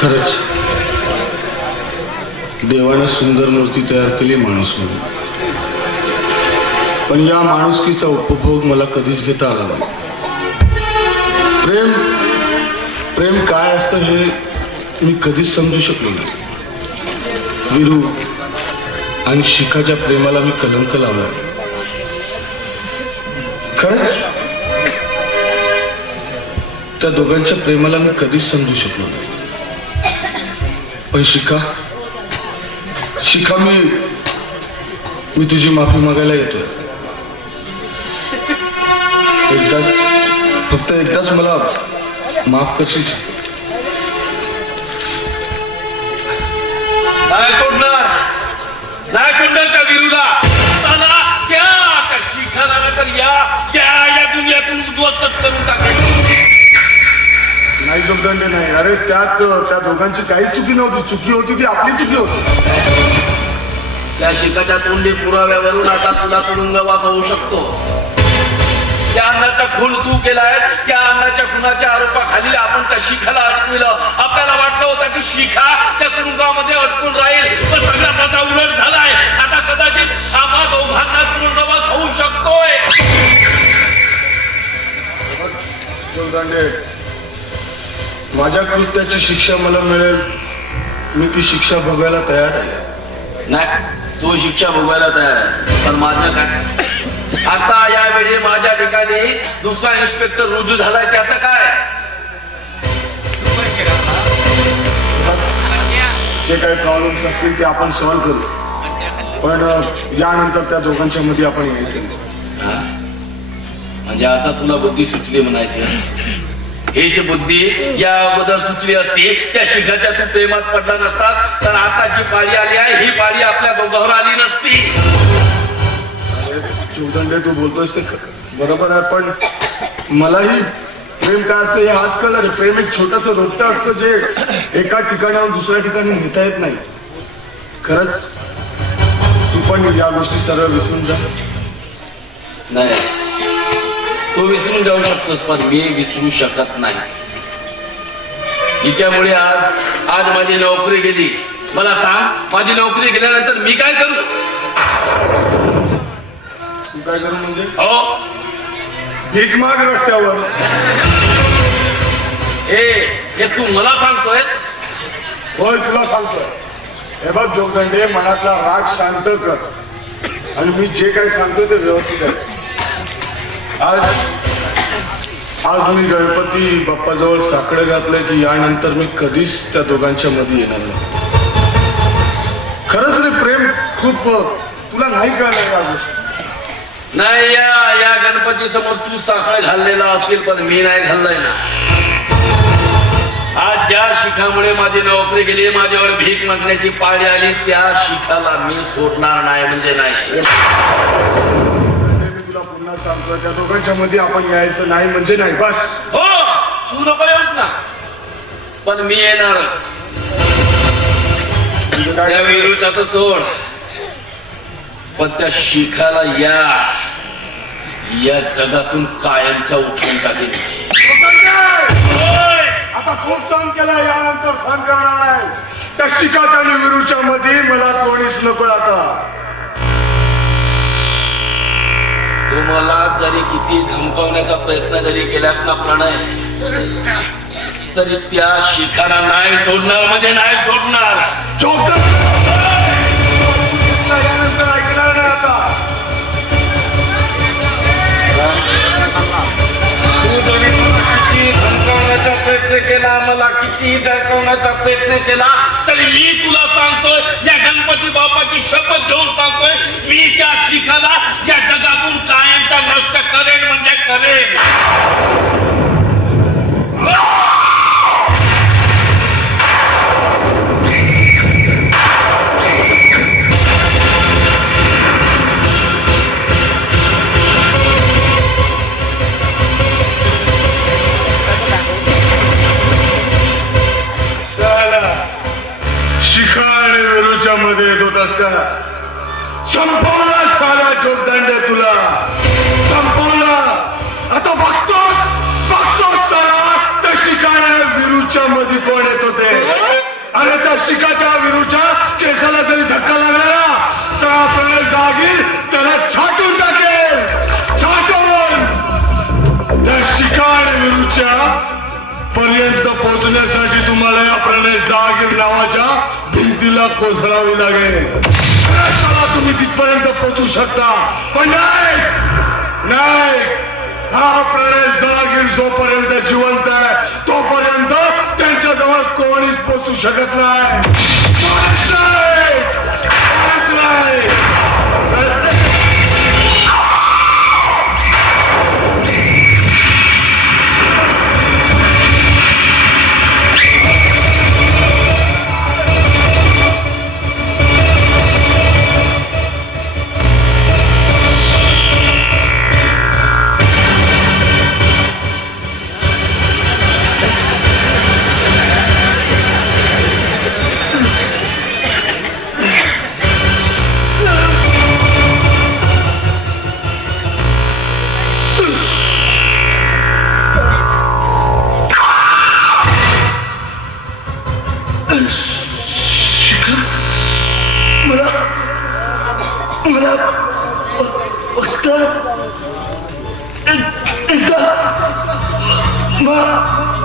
खरंच देवाने सुंदर मूर्ती तयार केली माणूस म्हणून पण या माणुसकीचा उपभोग मला कधीच घेता आला नाही. प्रेम प्रेम काय असतं हे मी कधीच समजू शकलो नाही. विरू आणि शिखाच्या प्रेमाला मी कलंक लावला खरंच? त्या दोघांच्या प्रेमाला मी कधीच समजू शकलो नाही. पण शिखा शिखा मी मी तुझी माफी मागायला येतोय एकदाच फक्त एकदाच मला माफ करशील नाही सोडणार नाही सोडणार त्या विरुला त्याला त्या त्या शिखाला नाही तर या त्या या दुनियातून उद्ध्वस्तच करून जोगदंड नाही. अरे त्यात त्या दोघांची काही चुकी नव्हती. चुकी होती ती आपली चुकी होती. त्या शिखाच्या तोंडी पुराव्यावरून आता तुला तुरुंगवास होऊ शकतो. त्या अन्नाचा खून तू केलाय. त्या अन्नाच्या खुनाच्या आरोपाखाली आपण त्या शिखाला अडकविलं. आपल्याला वाटलं होतं की शिखा त्या तुरुंगामध्ये अडकून राहील. पण सगळा तसा उलट झालाय. आता कदाचित आम्हा दोघांना तुरुंगवास होऊ शकतोय. माझ्या कृत्याची शिक्षा मला मिळेल. मी ती शिक्षा भोगायला तयार आहे. नाही तू शिक्षा भोगायला तयार आहे. पण माझं काय? आता यावेळी माझ्या ठिकाणी दुसरा इन्स्पेक्टर रुजू झालाय त्याचं काय? जे काही प्रॉब्लेम्स असतील ते आपण सॉल्व्ह करू. पण यानंतर त्या दोघांच्या मध्ये आपण यायचं. हा? म्हणजे आता तुला बुद्धी सुचली म्हणायची. हेच बुद्धी या अगोदर सुचली असती त्या शिखाच्या तू प्रेमात पडला नसतास तर आता जी पाळी आली आहे ही पाळी आपल्या दोघांवर आली नसती. शिवदंडे तू बोलतोयस ते. बरोबर आहे पण मलाही प्रेम काय असतं हे आज कळलं रे प्रेम एक छोटस रोपट असतं जे एका ठिकाणाहून दुसऱ्या ठिकाणी नेता येत नाही. खरंच तू पण या गोष्टी सर्व विसरून जा. नाही. तू विसरून जाऊ शकतोस पण मी विसरू शकत नाही. हिच्यामुळे आज आज माझी नोकरी गेली. मला सांग माझी नोकरी गेल्यानंतर मी काय करू? तू काय करू म्हणजे? हो. भीक माग रस्त्यावर. हे हे तू मला सांगतोय होय तुला सांगतोय. हे बघ जोगदंडे मनातला राग शांत कर. आणि मी जे काही सांगतोय ते व्यवस्थित आहे आज आज मी गणपती बाप्पाजवळ साकडं घातलंय की यानंतर मी कधीच त्या दोघांच्या मध्ये येणार नाही. खरंच रे प्रेम खूप तुला नाही कळलं या गोष्टी. नाही या या गणपती समोर तू साखळ घाललेला असेल पण मी नाही घाललाय ना. आज ज्या शिखामुळे माझी नोकरी गेली माझ्यावर भीक मागण्याची पाळी आली त्या शिखाला मी सोडणार नाही म्हणजे नाही. पुन्हा सांगतोय त्या दोघांच्या मध्ये आपण यायचं नाही म्हणजे नाही. बस. हो तू नको येऊस ना. पण मी येणार. त्या विरूचा तर सोड. पण त्या शिखाला या. या जगातून कायमचा उठवून टाकेल. आता खूप सहन केला यानंतर सहन करणार नाही त्या शिकाच्या आणि विरूच्या मध्ये मला कोणीच नको आता. जरी किती धमकवण्याचा प्रयत्न जरी केलास ना प्रणय तरी त्या शिखाला नाही सोडणार म्हणजे नाही सोडणार. प्रयत्न केला मला किती धमकावण्याचा प्रयत्न केला तरी मी तुला सांगतोय या गणपती बाप्पाची शपथ घेऊन सांगतोय मी त्या शिखाला या जगातून कायमचा नष्ट करेन म्हणजे करेन. येत होतास का संपवला साला तुला. संपूर्ण. आता बघतोस बघतोस साला त्या शिकाऱ्या विरूच्या मध्ये कोण येत होते अरे त्या शिकाच्या विरूच्या केसाला जरी धक्का लागला तर आपण जागीर त्याला छाटून टाकेल. छाटून. त्या शिका आणि विरूच्या पर्यंत पोहोचण्यासाठी तुम्हाला या प्रणय जागीर नावाच्या भीतीला कोसळावी लागेल तुम्ही तिथपर्यंत पोचू शकता. पण नाही! नाही हा प्रवेश जागीर जोपर्यंत जिवंत आहे तोपर्यंत त्यांच्याजवळ कोणीच पोचू शकत नाही. फक्त एक- एकदा मा-